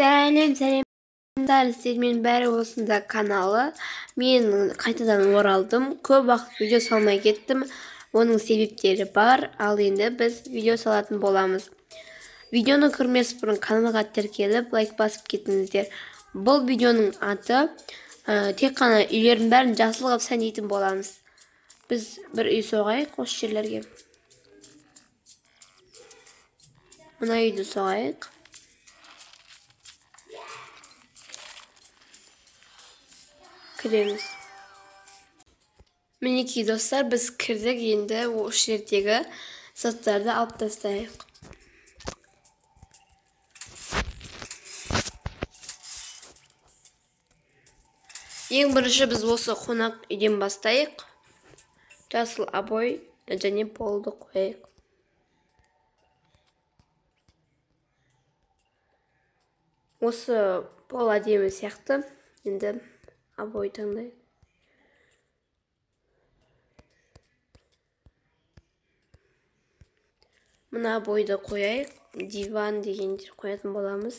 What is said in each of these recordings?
Сәлем, сәлемдар, сіздермен бәрі осында каналы. Мен қайтадан оралдым. Көп уақыт видео салмай кеттім. Оның себептері бар. Ал енді біз видео салатын боламыз. Видеоны көрмес бұрын каналға тіркеліп, лайк басып кетіңіздер. Бұл видеоның аты тек қана үйлердің бәрін жасыл қылып сәндейтін боламыз. Біз бір үй соғайық осы жерлерге. Мына үйді соғайық. Кіреміз. Мінекей достар, біз кірдік, енді осы жердегі заттарды алып тастайық. Ең бірінші біз осы қонақ үйден бастайық. Жасыл обой және полды қойайық. Осы пол әдемі сияқты. Енді обой таңдайық. Мына обойды қойайық. Диван дегендер қоятын боламыз.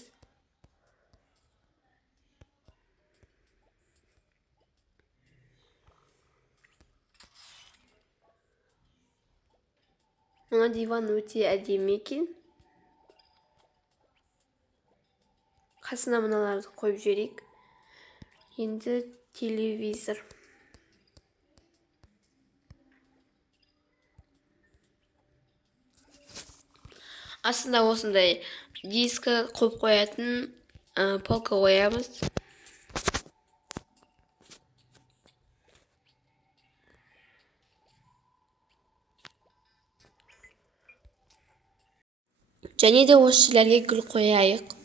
Мына диван өте әдемі екен. Қасына мыналарды қойып жіберейік. Енді телевизор. Астында осындай дискі қойып қоятын полка қоямыз. Және де осы жерлерге гүл қояйық.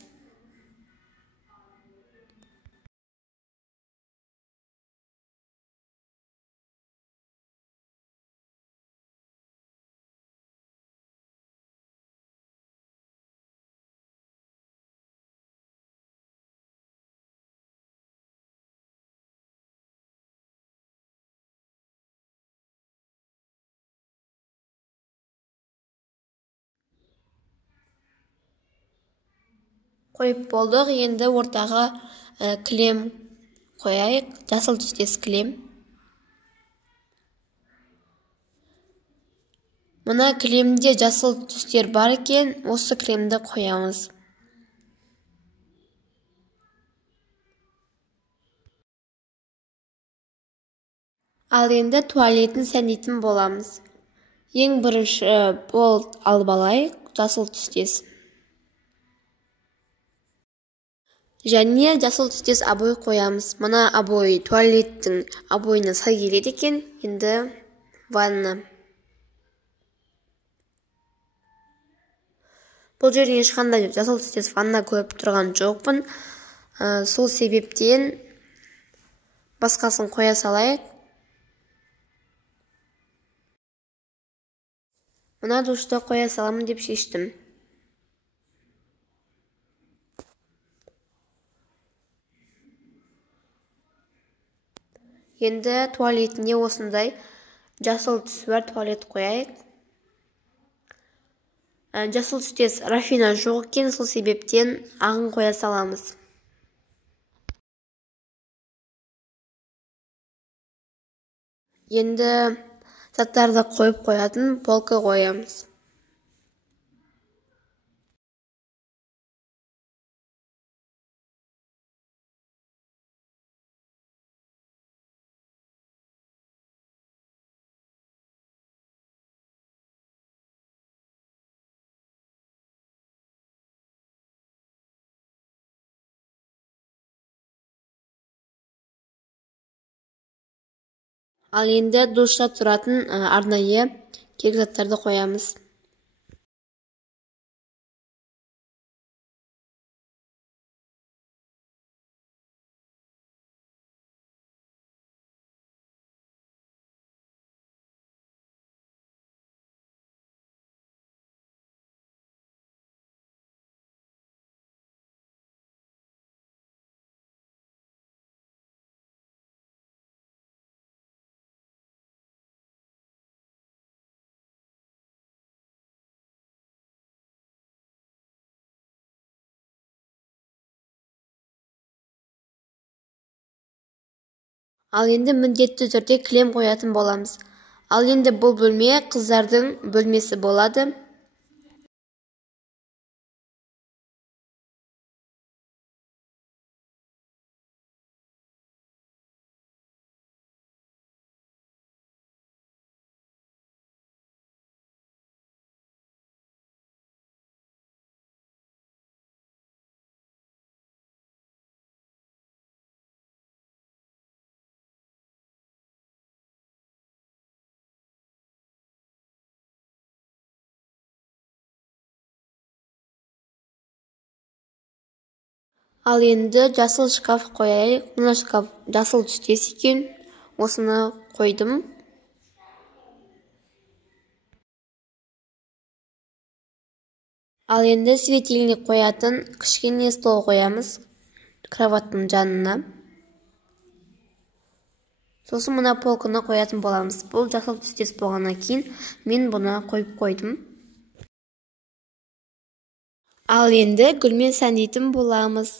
Қойып болдық, енді ортаға кілем қояйық, жасыл түстес кілем. Мына кілемде жасыл түстер бар екен, осы кілемді қоямыз. Ал енді туалетін сәндейтін боламыз. Ең бірінші пол алып алайық, жасыл түстес. Және жасыл түстес обой қоямыз. Мына обой туалеттің обойына сай келеді екен. Енді ванна. Бұл жерден ешқандай жасыл түстес ванна көріп тұрған жоқпын. Сол себептен басқасын қоя салайық. Мына душты қоя саламын деп шештім. Енді туалетіне осындай жасыл түс бар туалет қояйық. Жасыл түстес рафина жоқ екен, сол себептен ағын қоя саламыз. Енді заттарды қойып қоятын полка қоямыз. Ал енді душта тұратын арнайы керек заттарды қоямыз. Ал енді міндетті түрде кілем қоятын боламыз. Ал енді бұл бөлме қыздардың бөлмесі болады. Ал енді жасыл шкаф қояйық. Мына шкаф жасыл түстес екен. Осыны қойдым. Ал енді светильник қоятын кішкене стол қоямыз кроваттың жанына. Сосын мына полканы қоятын боламыз. Бұл жасыл түстес болғаннан кейін мен бұны қойып қойдым. Ал енді гүлмен сәндейтін боламыз.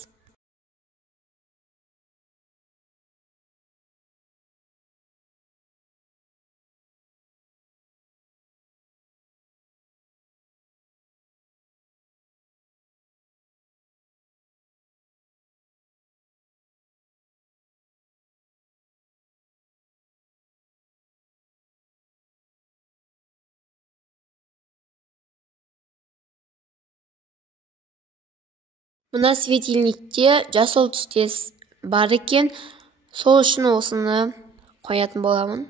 Мына светильникте жасыл түстес бар екен. Сол үшін осыны қоятын боламын.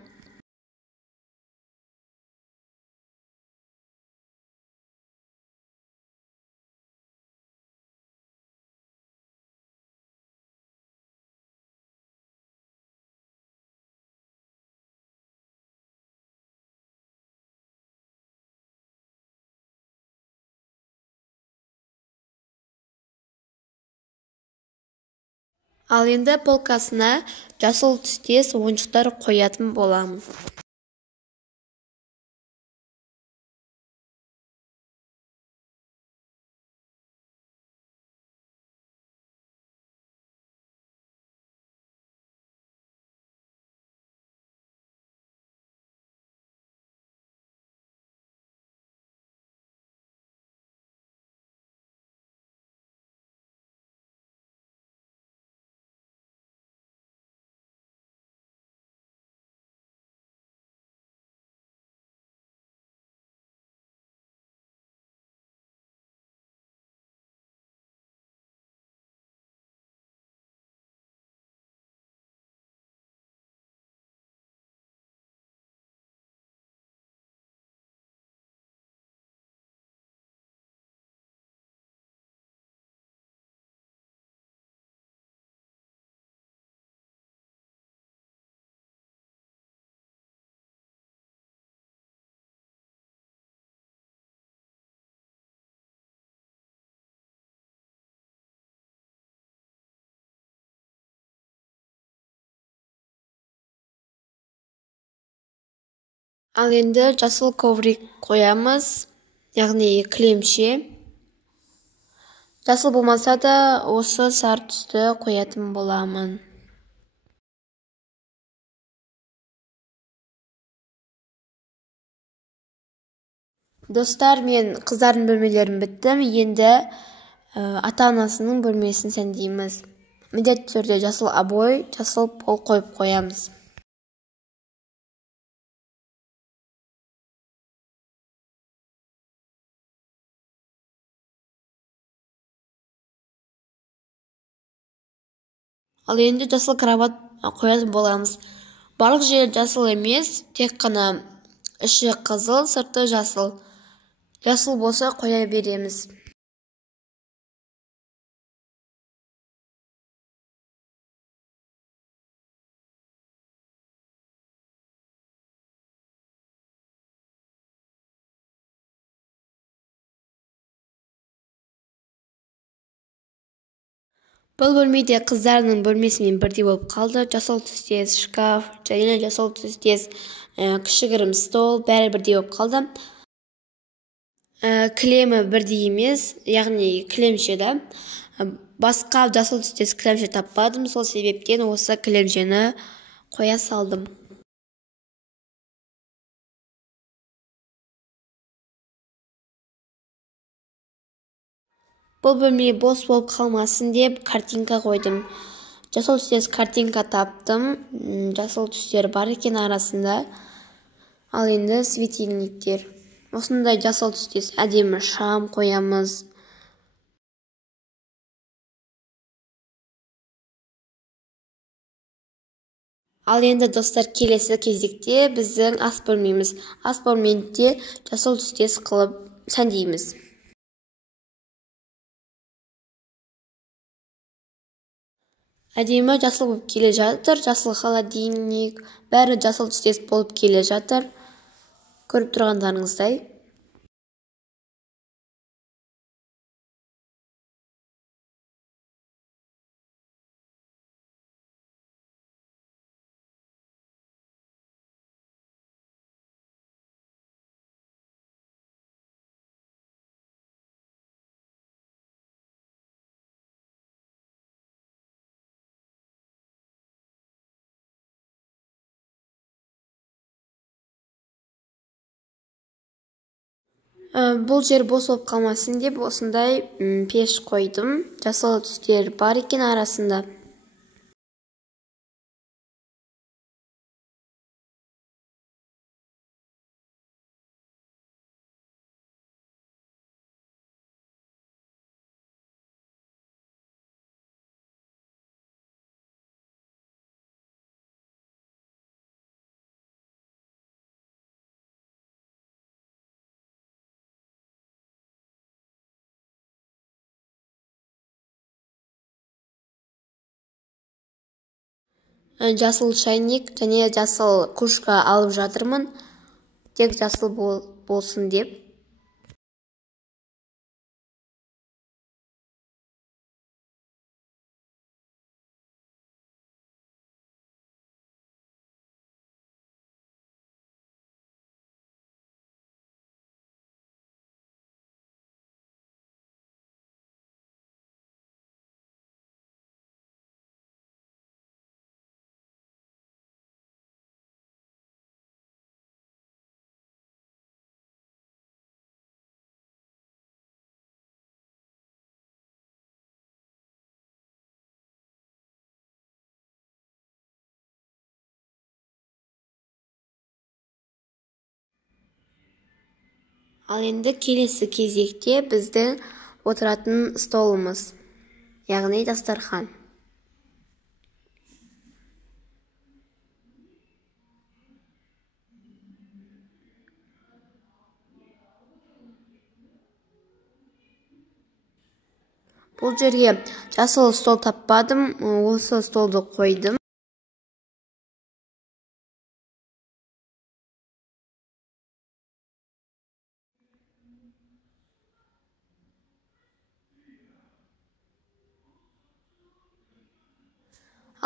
Ал енді полкасына жасыл түстес ойыншықтар қоятын боламын. Ал енді жасыл коврик қоямыз, яғни кілемше. Жасыл болмаса да осы сары түсті қоятын боламын. Достар, мен қыздардың бөлмелерін біттім. Енді ата-анасының бөлмесін сәндейміз. Міндетті түрде жасыл обой, жасыл пол қойып қоямыз. Ал енді жасыл кроват қоятын боламыз. Барлық жері жасыл емес, тек қана іші қызыл, сырты жасыл. Жасыл болса қоя береміз. Бұл бөлмеде қыздардың бөлмесімен бірдей болып қалды. Жасыл түстес шкаф, және жасыл түстес кішігірім стол, бәрі бірдей болып қалды. Кілемі бірдей емес, яғни кілемше да. Басқа жасыл түстес кілемше таппадым, сол себептен осы кілемшені қоя салдым. Бұл бөлме бос болып қалмасын деп картинка қойдым. Жасыл түстес картинка таптым. Жасыл түстер бар екен арасында. Ал енді светильниктер. Осындай жасыл түстес әдемі шам қоямыз. Ал енді достар, келесі кезекте біздің ас бөлмеміз. Ас бөлмеде жасыл түстес қылып сәндейміз. Әдемі жасыл болып келе жатыр. Жасыл холодильник, бәрі жасыл түстес болып келе жатыр. Көріп тұрғандарыңыздай. Бұл жер бос болып қалмасын деп осындай пеш қойдым. Жасыл түстер бар екен арасында. Жасыл шайник және жасыл кружка алып жатырмын. Тек жасыл болсын деп. Ал енді келесі кезекте біздің отыратын столымыз, яғни дастархан. Бұл жерге жасыл стол таппадым, осы столды қойдым.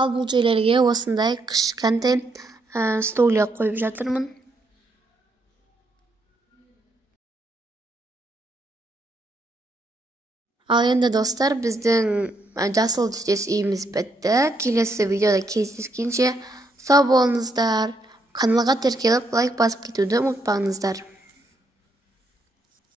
Ал бұл жерлерге осындай кішкентай стулья қойып жатырмын. Ал енді достар, біздің жасыл түстес үйіміз бітті. Келесі видеода кездескенше сау болыңыздар. Каналға тіркеліп лайк басып кетуді ұмытпаңыздар.